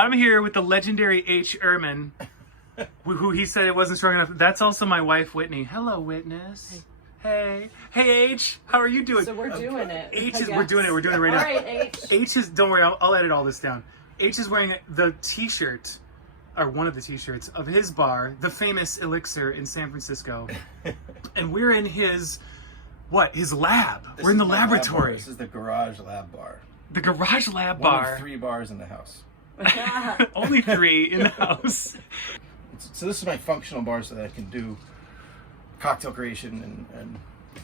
I'm here with the legendary Ehrmann, who he said it wasn't strong enough. That's also my wife, Whitney. Hello, Witness. Hey. Hey, H. How are you doing? So we're doing it. We're doing it right now. All right, H. H is, don't worry, I'll edit all this down. H is wearing the t-shirt, or one of the t-shirts, of his bar, the famous Elixir in San Francisco. And we're in his lab. We're in the laboratory. This is the garage lab bar. The garage lab One bar. of 3 bars in the house. Only 3 in the house. So this is my functional bar so that I can do cocktail creation and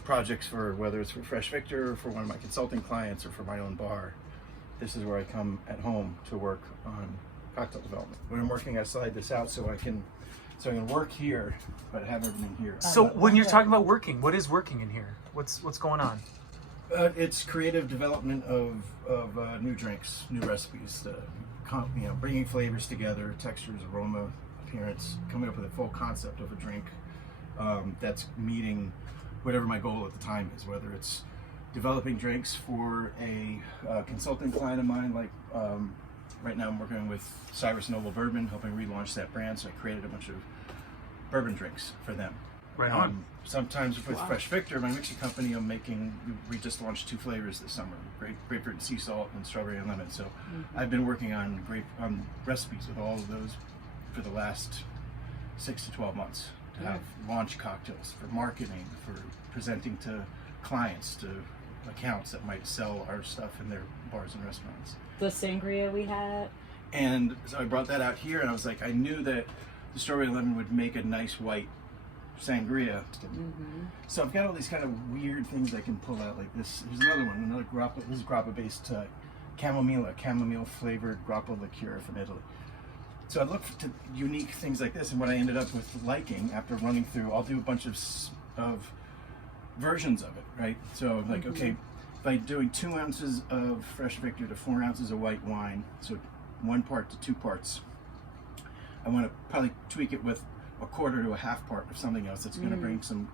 projects for, whether it's for Fresh Victor, or for one of my consulting clients, or for my own bar. This is where I come at home to work on cocktail development. When I'm working, I slide this out so I can work here, but have everything here. So when you're talking about working, what is working in here? What's going on? It's creative development of new drinks, new recipes, bringing flavors together, textures, aroma, appearance, coming up with a full concept of a drink that's meeting whatever my goal at the time is, whether it's developing drinks for a consulting client of mine, like right now I'm working with Cyrus Noble Bourbon, helping relaunch that brand, so I created a bunch of bourbon drinks for them. Right on. Sometimes with Fresh Victor, my mixing company, we just launched 2 flavors this summer, grapefruit and sea salt and strawberry and lemon. So I've been working on recipes with all of those for the last 6 to 12 months to have launch cocktails for marketing, for presenting to clients, to accounts that might sell our stuff in their bars and restaurants. The sangria we had. And so I brought that out here, and I was like, I knew that the strawberry and lemon would make a nice white sangria. So I've got all these kind of weird things I can pull out, like this. Here's another one, another grappa. This is grappa based chamomile flavored grappa liqueur from Italy. So I looked to unique things like this, and what I ended up with liking after running through, I'll do a bunch of versions of it, right? So like, okay, if I'm doing 2 ounces of Fresh Victor to 4 ounces of white wine, so 1 part to 2 parts, I want to probably tweak it with 1/4 to 1/2 part of something else that's going to bring some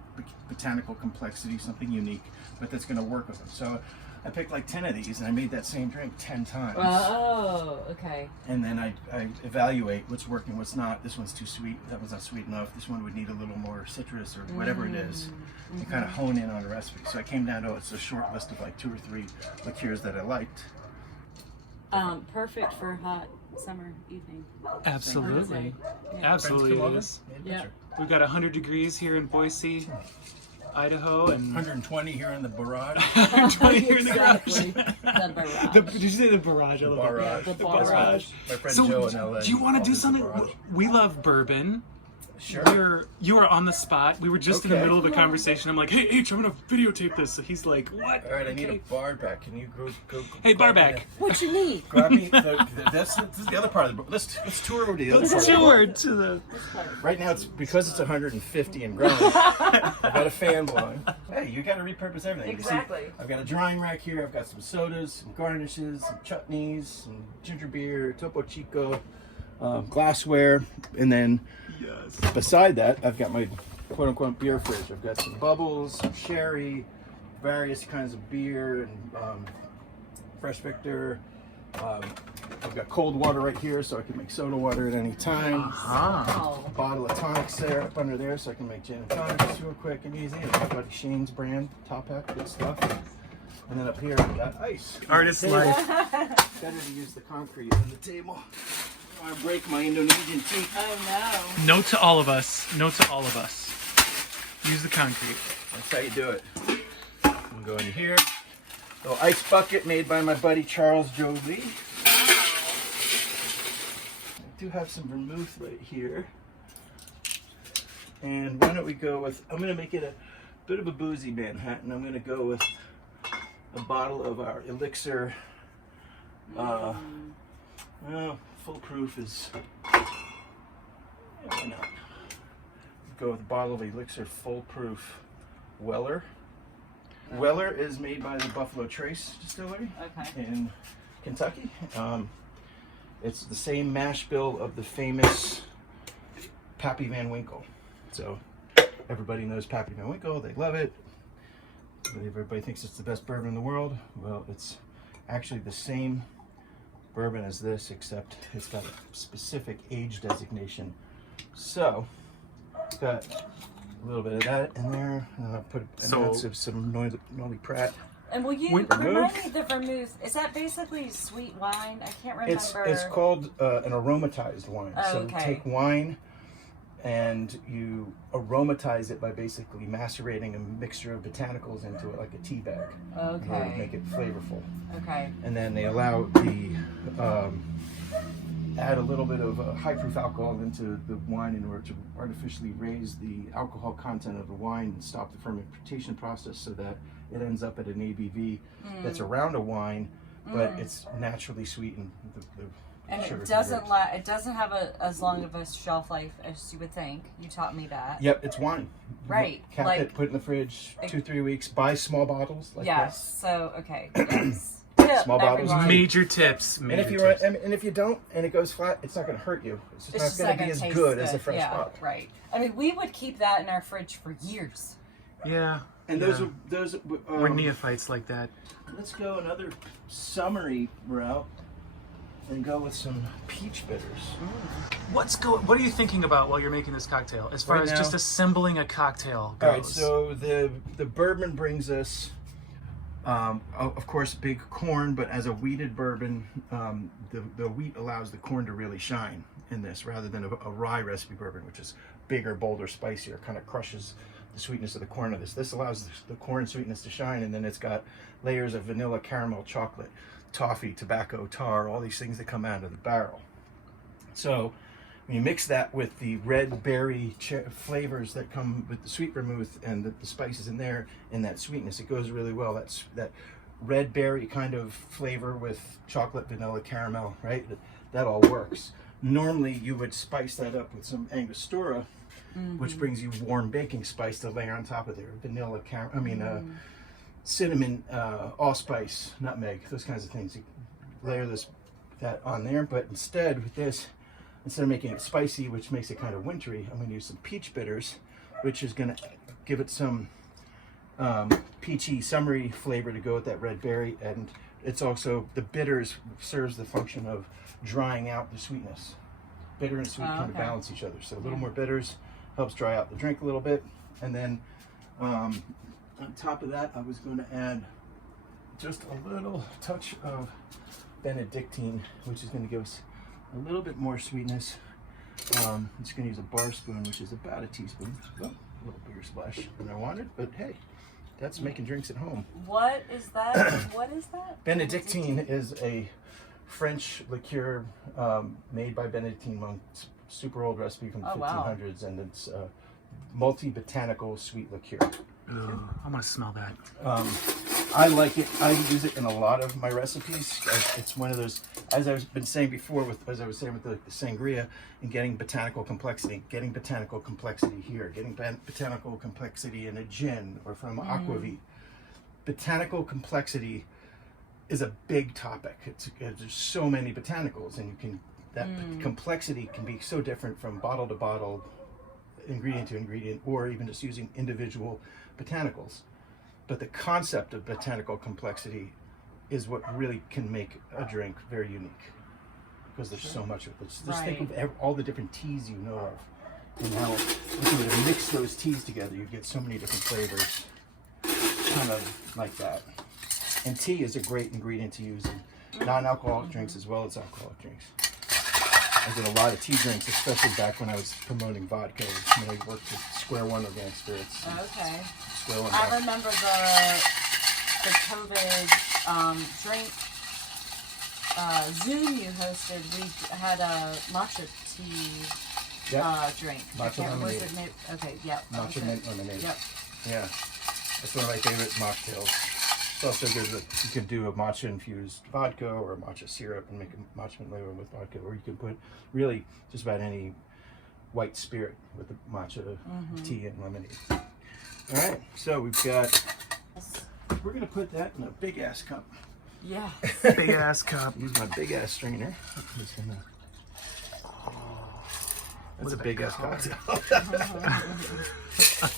botanical complexity, something unique, but that's going to work with them. So I picked like 10 of these, and I made that same drink 10 times. Oh, okay. And then I evaluate what's working, what's not. This one's too sweet. That one's not sweet enough. This one would need a little more citrus or whatever it is. And kind of hone in on a recipe. So I came down to it's a short list of like 2 or 3 liqueurs that I liked. Perfect for a hot summer evening. Absolutely. Yeah. Absolutely it is. Yeah. We've got 100 degrees here in Boise, Idaho, and 120 here in the barrage. 120 here in the garage. Exactly. The barrage. Did you say the barrage? I love that. Barrage. Yeah, the barrage. My friend So, Joe in LA. do you want to do calls it the something? barrage. We love bourbon. Sure. You are on the spot. We were just in the Okay. middle of a conversation. I'm like, hey, H, I'm going to videotepe this. So he's like, what? All right, I need a bar back. Can you go Hey, bar grab me back. What you need? Grab me. This is the other part of the. Let's tour over to the other part. Let's of the bar. tour to the... Right now, it's because it's 150 and growing. I've got a fan blowing. Hey, you got to repurpose everything. You see, Exactly. I've got a drying rack here. I've got some sodas, some garnishes, some chutneys, some ginger beer, Topo Chico, glassware, and then beside that, I've got my quote-unquote beer fridge. I've got some bubbles, some sherry, various kinds of beer, and Fresh Victor. I've got cold water right here, so I can make soda water at any time. Oh. A bottle of tonics there up under there, so I can make gin and tonics real quick and easy. And I've got Shane's brand, top pack, good stuff. And then up here, I've got ice. Artist life. Better to use the concrete on the table. I don't want to break my Indonesian teeth. Oh no. Note to all of us. Note to all of us. Use the concrete. That's how you do it. I'm going to go in here. Little ice bucket made by my buddy Charles Jolie. I do have some vermouth right here. And why don't we go with, I'm going to make it a bit of a boozy Manhattan. I'm going to go with a bottle of our Elixir. Well, full proof is, yeah, why not? Go with a bottle of Elixir full proof Weller. Weller is made by the Buffalo Trace Distillery in Kentucky. It's the same mash bill of the famous Pappy Van Winkle. So everybody knows Pappy Van Winkle. They love it. Everybody thinks it's the best bourbon in the world. Well, it's actually the same bourbon as this, except it's got a specific age designation. So, got a little bit of that in there, and I'll put an ounce of some Nolly Pratt. And will you remind me the vermouth? Is that basically sweet wine? I can't remember. It's called an aromatized wine. Oh, so okay. you take wine and you aromatize it by basically macerating a mixture of botanicals into it like a tea bag. Okay. In order to make it flavorful. Okay. And then they allow the add a little bit of high proof alcohol into the wine in order to artificially raise the alcohol content of the wine and stop the fermentation process so that it ends up at an ABV that's around a wine, but it's naturally sweetened. And sugar it doesn't converts. it doesn't have as long of a shelf life as you would think. You taught me that. Yep, it's wine. Right. Cap it, put it in the fridge, 2-3 weeks. Buy small bottles like yes. this. So okay. Yes. Tip, Small bottles. everyone. Major tips. And if you don't, and it goes flat, it's not going to hurt you. It's just not going to be as taste good as a fresh yeah, bottle. Right. I mean, we would keep that in our fridge for years. Yeah. And yeah. those we're neophytes like that. Let's go another summery route and go with some peach bitters. What are you thinking about while you're making this cocktail, as far Right as now- just assembling a cocktail goes? All right, so the bourbon brings us, of course, big corn, but as a wheated bourbon, the wheat allows the corn to really shine in this, rather than a rye recipe bourbon, which is bigger, bolder, spicier, kind of crushes the sweetness of the corn of this. This allows the corn sweetness to shine, and then it's got layers of vanilla, caramel, chocolate, toffee, tobacco, tar, all these things that come out of the barrel. So when you mix that with the red berry flavors that come with the sweet vermouth and the spices in there and that sweetness, it goes really well. That's that red berry kind of flavor with chocolate, vanilla, caramel, right? That all works. Normally you would spice that up with some Angostura, which brings you warm baking spice to layer on top of there. Vanilla, cinnamon, allspice, nutmeg, those kinds of things. You layer that on there, but instead with this, instead of making it spicy, which makes it kind of wintry, I'm going to use some peach bitters, which is going to give it some peachy, summery flavor to go with that red berry, and it's also, the bitters serves the function of drying out the sweetness. Bitter and sweet kind of balance each other. So a little more bitters helps dry out the drink a little bit, and then on top of that, I was going to add just a little touch of Benedictine, which is going to give us a little bit more sweetness. I'm just going to use a bar spoon, which is about a teaspoon. Well, a little bigger splash than I wanted, but hey, that's making drinks at home. What is that? What is that? Benedictine is a French liqueur made by Benedictine monks. Super old recipe from the 1500s, and it's multi-botanical sweet liqueur. I want to smell that. I like it. I use it in a lot of my recipes. It's one of those, as I've been saying before, as I was saying with the sangria, and getting botanical complexity here, getting botanical complexity in a gin or from aquavit. Botanical complexity is a big topic. There's so many botanicals, and complexity can be so different from bottle to bottle, ingredient to ingredient, or even just using individual botanicals. But the concept of botanical complexity is what really can make a drink very unique, because there's so much of it. Just think of all the different teas you know of, and how if you were to mix those teas together, you get so many different flavors, kind of like that. And tea is a great ingredient to use in non-alcoholic drinks as well as alcoholic drinks. I did a lot of tea drinks, especially back when I was promoting vodka. When I worked at Square One Organic Spirits. Okay. Square One. I remember the COVID drink Zoom you hosted. We had a matcha tea drink. Matcha lemonade. Was it okay, yeah. Matcha mint lemonade. Yep. Yeah. That's one of my favorite mocktails. It's also good that you can do a matcha infused vodka or a matcha syrup and make a matcha flavor with vodka, or you can put really just about any white spirit with the matcha tea and lemonade. All right, so we've got, we're going to put that in a big ass cup. Yeah. Big ass cup. Use my big ass strainer. That's a big ass cocktail.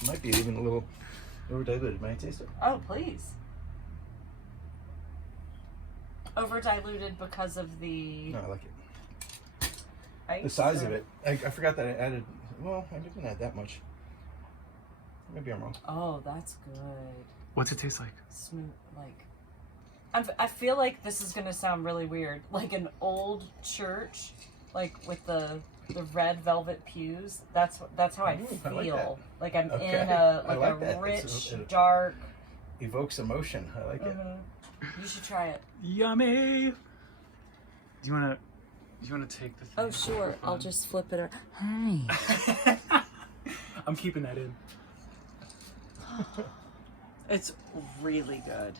Might be even a little over diluted. May I taste it? Oh, please. over diluted because of the No, I like it. ice, The size or- of it. I forgot that I added. Well, I didn't add that much. Maybe I'm wrong. Oh, that's good. What's it taste like? Smooth, like. I feel like this is gonna sound really weird, like an old church, like with the red velvet pews. That's how I Ooh, feel. I like that. Like I'm Okay. in I a like that. rich, It dark. evokes emotion. I like it. You should try it. Yummy. Do you wanna take the thing? Oh sure, for I'll fun? just flip it. Hi. I'm keeping that in. It's really good.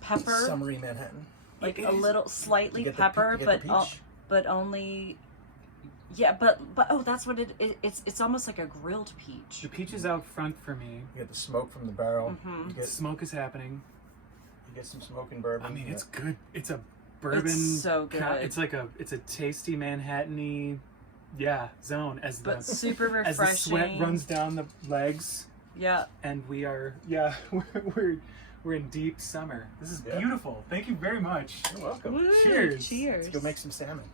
Pepper, Summery Manhattan. like It a is. little slightly You get the pepper, pe- you but get the peach? but only. Yeah, but oh, that's what it's almost like a grilled peach. The peach is out front for me. You get the smoke from the barrel. Mhm. You Smoke is happening. get some smoke and bourbon. I mean, Yeah. it's good. It's a bourbon. It's so good. It's like it's a tasty Manhattan-y, zone as the But super refreshing. as the sweat runs down the legs, Yeah. and we are we're in deep summer. This is Yeah. beautiful. Thank you very much. You're welcome. Woo, Cheers. Cheers. Let's go make some salmon.